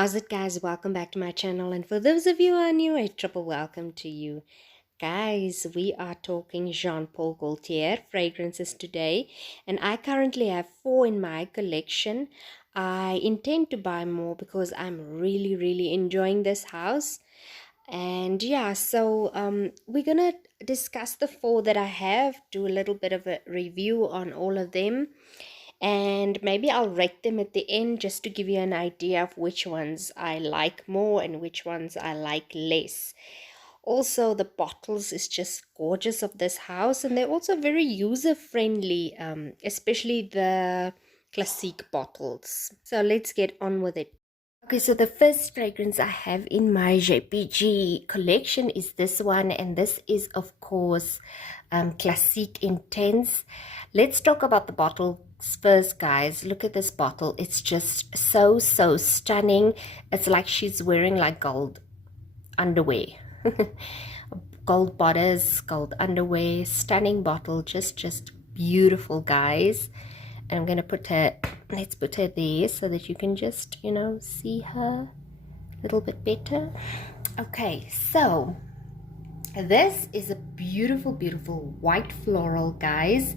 How's it, guys? Welcome back to my channel, and for those of you who are new, a triple welcome to you. Guys, we are talking Jean Paul Gaultier fragrances today, and I currently have 4 in my collection. I intend to buy more because I'm really enjoying this house. And yeah, so we're gonna discuss the 4 that I have, do a little bit of a review on all of them, and maybe I'll rate them at the end just to give you an idea of which ones I like more and which ones I like less. Also, the bottles is just gorgeous of this house, and they're also very user friendly, especially the Classique bottles. So let's get on with it. Okay, so the first fragrance I have in my JPG collection is this one, and this is of course Classique Intense. Let's talk about the bottles first, guys. Look at this bottle. It's just so stunning. It's like she's wearing like gold underwear. Gold bodice, gold underwear, stunning bottle, just beautiful, guys. And I'm gonna put her, let's put her there so that you can just, see her a little bit better. Okay, so this is a beautiful white floral, guys.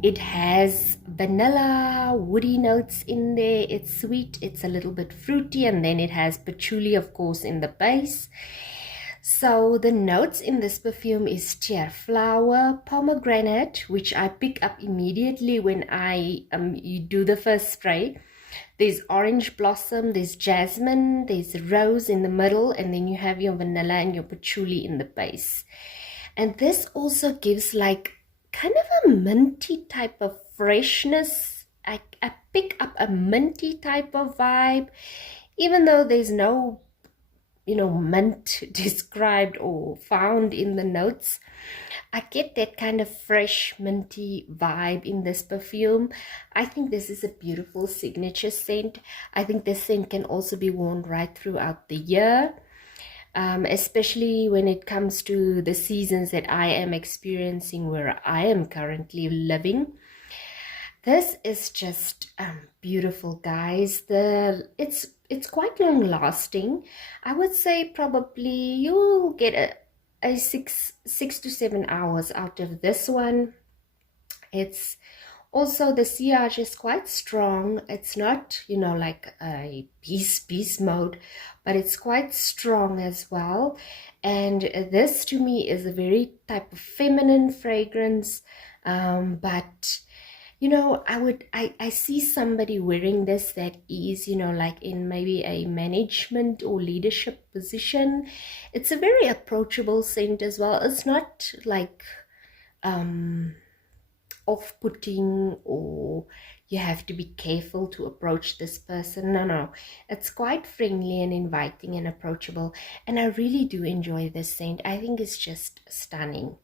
It has vanilla, woody notes in there. It's sweet, it's a little bit fruity, and then it has patchouli, of course, in the base. So the notes in this perfume is tear flower, pomegranate, which I pick up immediately when you do the first spray. There's orange blossom, there's jasmine, there's rose in the middle, and then you have your vanilla and your patchouli in the base. And this also gives like kind of a minty type of freshness. I pick up a minty type of vibe, even though there's no mint described or found in the notes. I get that kind of fresh minty vibe in this perfume. I think this is a beautiful signature scent. I think this scent can also be worn right throughout the year, especially when it comes to the seasons that I am experiencing where I am currently living. This is just beautiful, guys. It's quite long lasting. I would say probably you'll get a 6 to 7 hours out of this one. It's also, the sillage is quite strong. It's not, like a beast mode, but it's quite strong as well. And this to me is a very type of feminine fragrance, but I see somebody wearing this that is, like in maybe a management or leadership position. It's a very approachable scent as well. It's not like off-putting or you have to be careful to approach this person. No. It's quite friendly and inviting and approachable. And I really do enjoy this scent. I think it's just stunning.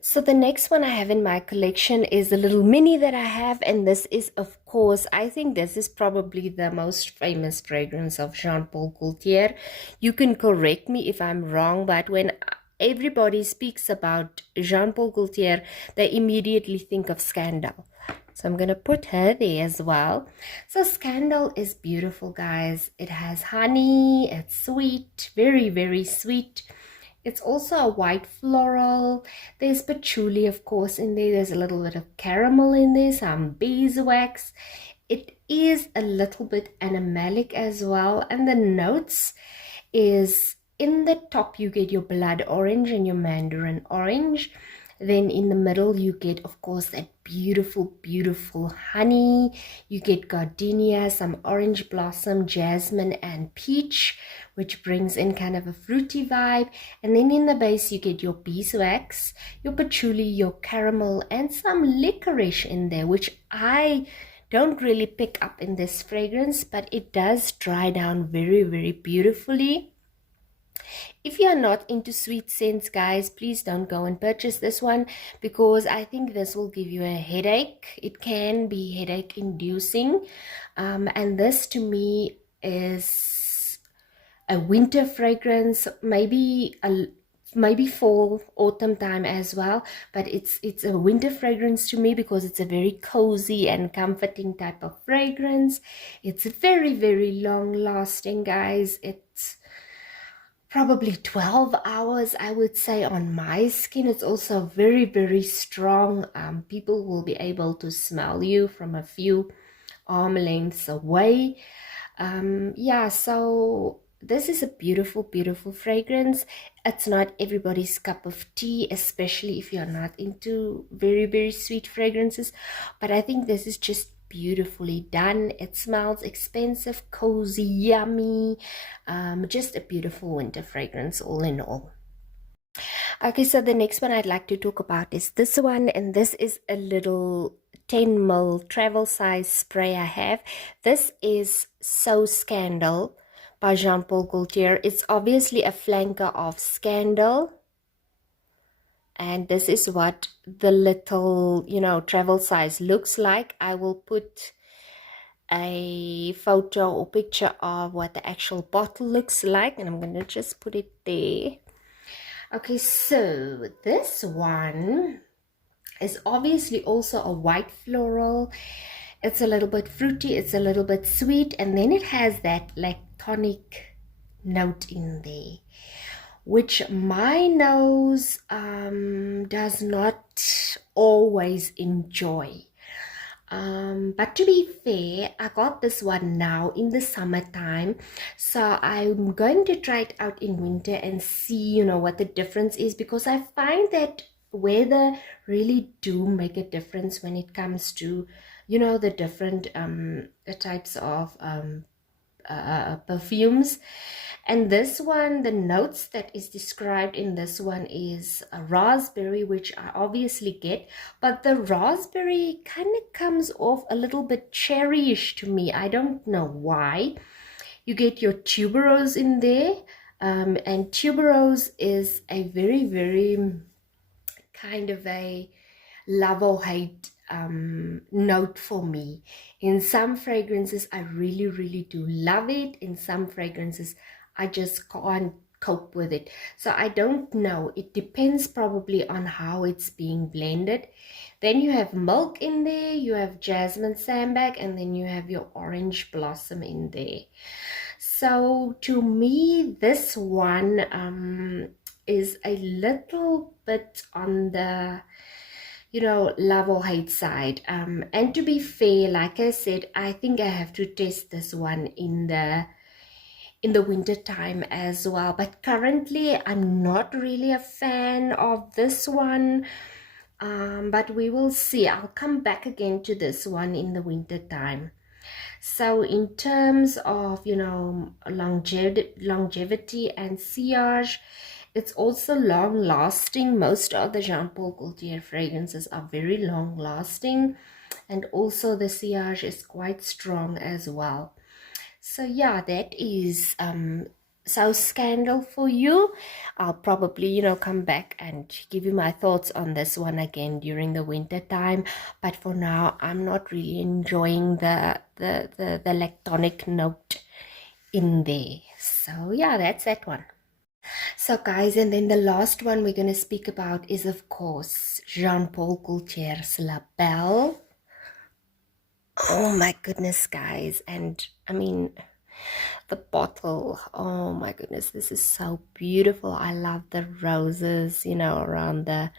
So the next one I have in my collection is a little mini that I have, and this is, of course, I think this is probably the most famous fragrance of Jean Paul Coulter. You can correct me if I'm wrong, but when everybody speaks about Jean Paul Gaultier, they immediately think of Scandal. So I'm going to put her there as well. So Scandal is beautiful, guys. It has honey, it's sweet, very sweet. It's also a white floral. There's patchouli, of course, in there. There's a little bit of caramel in there, some beeswax. It is a little bit animalic as well. And the notes is, in the top you get your blood orange and your mandarin orange. Then in the middle you get, of course, that beautiful honey. You get gardenia, some orange blossom, jasmine, and peach, which brings in kind of a fruity vibe. And then in the base you get your beeswax, your patchouli, your caramel, and some licorice in there, which I don't really pick up in this fragrance, but it does dry down very beautifully. If you are not into sweet scents, guys, please don't go and purchase this one, because I think this will give you a headache. It can be headache inducing, and this to me is a winter fragrance, maybe maybe fall, autumn time as well, but it's a winter fragrance to me because it's a very cozy and comforting type of fragrance. It's very, very long lasting, guys. It's probably 12 hours, I would say, on my skin. It's also very, very strong. People will be able to smell you from a few arm lengths away. Yeah, so this is a beautiful, beautiful fragrance. It's not everybody's cup of tea, especially if you're not into very, very sweet fragrances, but I think this is just beautifully done. It smells expensive, cozy, yummy. Just a beautiful winter fragrance all in all. Okay, so the next one I'd like to talk about is this one, and this is a little 10 ml travel size spray I have. This is So Scandal by Jean Paul Gaultier. It's obviously a flanker of Scandal, and this is what the little, you know, travel size looks like. I will put a photo or picture of what the actual bottle looks like, and I'm going to just put it there. Okay, so this one is obviously also a white floral. It's a little bit fruity, it's a little bit sweet, and then it has that lactonic note in there, which my nose does not always enjoy. But to be fair, I got this one now in the summertime, so I'm going to try it out in winter and see, you know, what the difference is, because I find that weather really do make a difference when it comes to, you know, the different types of perfumes. And this one, the notes that is described in this one is a raspberry, which I obviously get, but the raspberry kind of comes off a little bit cherryish to me. I don't know why. You get your tuberose in there, and tuberose is a very, very kind of a love or hate note for me. In some fragrances I really, really do love it. In some fragrances I just can't cope with it. So I don't know, it depends probably on how it's being blended. Then you have milk in there, you have jasmine sambac, and then you have your orange blossom in there. So to me, this one is a little bit on the, you know, love or hate side. And to be fair, like I said, I think I have to test this one in the winter time as well. But currently I'm not really a fan of this one. But we will see. I'll come back again to this one in the winter time. So in terms of, you know, longevity and sillage, it's also long lasting. Most of the Jean Paul Gaultier fragrances are very long lasting, and also the sillage is quite strong as well. So yeah, that is So Scandal for you. I'll probably, you know, come back and give you my thoughts on this one again during the winter time, but for now I'm not really enjoying the lactonic note in there. So yeah, that's that one. So guys, and then the last one we're going to speak about is, of course, Jean Paul Coulter's La Belle. Oh my goodness, guys. And I mean, the bottle, oh my goodness, this is so beautiful. I love the roses, you know, around the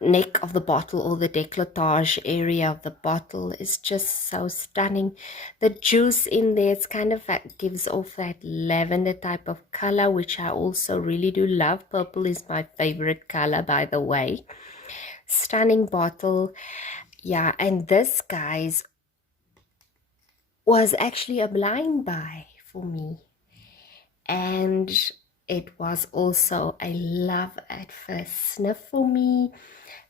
neck of the bottle, or the décolletage area of the bottle is just so stunning. The juice in there, it's kind of like gives off that lavender type of color, which I also really do love. Purple is my favorite color, by the way. Stunning bottle. Yeah, and this, guys, was actually a blind buy for me, and it was also a love at first sniff for me.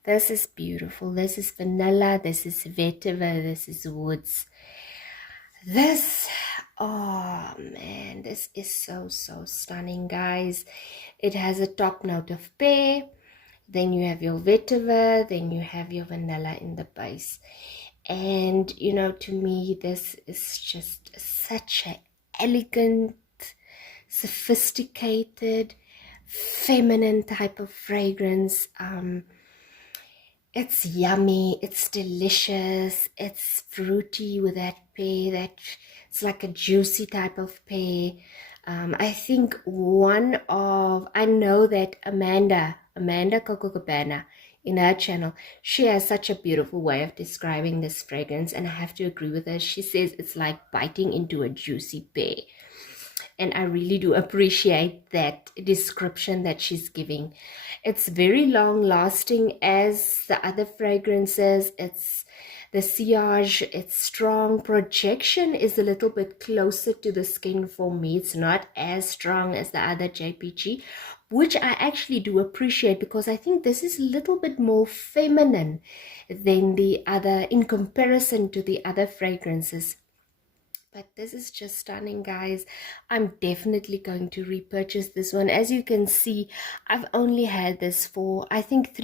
This is beautiful. This is vanilla, this is vetiver, this is woods. This, oh man, this is so stunning, guys. It has a top note of pear, then you have your vetiver, then you have your vanilla in the base. And you know, to me, this is just such an elegant, sophisticated, feminine type of fragrance. It's yummy, it's delicious, it's fruity with that pear, that it's like a juicy type of pear. I think I know that Amanda Coco Cabana, in her channel, she has such a beautiful way of describing this fragrance, and I have to agree with her. She says it's like biting into a juicy pear. And I really do appreciate that description that she's giving. It's very long lasting as the other fragrances. It's the sillage, it's strong. Projection is a little bit closer to the skin for me. It's not as strong as the other JPG, which I actually do appreciate, because I think this is a little bit more feminine than the other in comparison to the other fragrances. But this is just stunning, guys. I'm definitely going to repurchase this one. As you can see, I've only had this for, I think,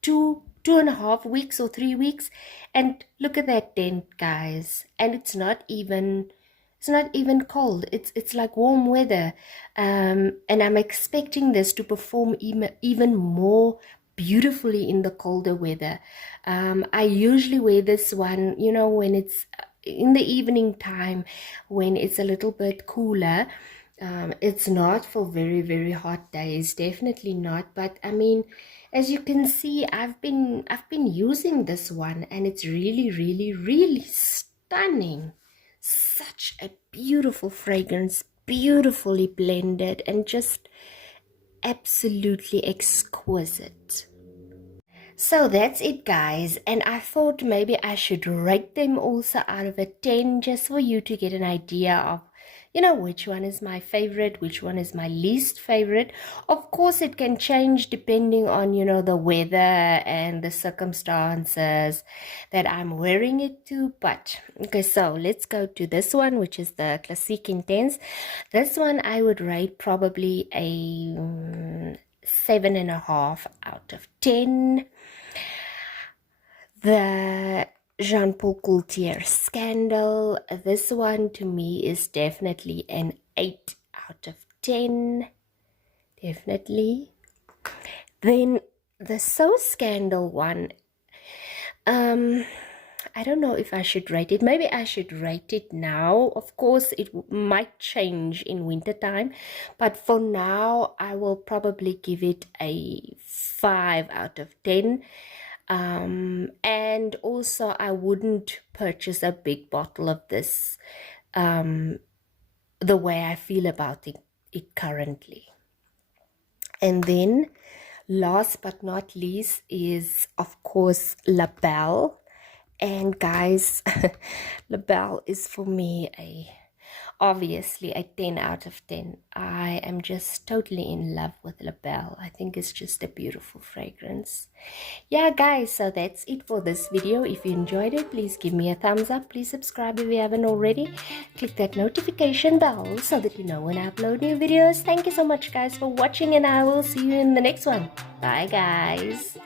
two and a half weeks or 3 weeks. And look at that dent, guys. And it's not even cold. It's like warm weather. And I'm expecting this to perform even more beautifully in the colder weather. I usually wear this one, you know, when it's in the evening time, when it's a little bit cooler. It's not for very, very hot days, definitely not. But I mean, as you can see, I've been using this one, and it's really, really, really stunning. Such a beautiful fragrance, beautifully blended, and just absolutely exquisite. So that's it, guys, and I thought maybe I should rate them also out of a 10, just for you to get an idea of, you know, which one is my favorite, which one is my least favorite. Of course, it can change depending on, you know, the weather and the circumstances that I'm wearing it to. But okay, so let's go to this one, which is the Classique Intense. This one I would rate probably a 7.5 out of 10. The Jean Paul Coulter Scandal, this one to me is definitely an 8 out of 10. Definitely. Then the So Scandal one, I don't know if I should rate it. Maybe I should rate it now. Of course, it might change in winter time, but for now, I will probably give it a 5 out of 10. And also I wouldn't purchase a big bottle of this, the way I feel about it currently. And then last but not least is, of course, Belle. And guys, Belle is for me obviously a 10 out of 10. I am just totally in love with Belle. I think it's just a beautiful fragrance. Yeah, guys, so that's it for this video. If you enjoyed it, please give me a thumbs up. Please subscribe if you haven't already. Click that notification bell so that you know when I upload new videos. Thank you so much, guys, for watching, and I will see you in the next one. Bye, guys.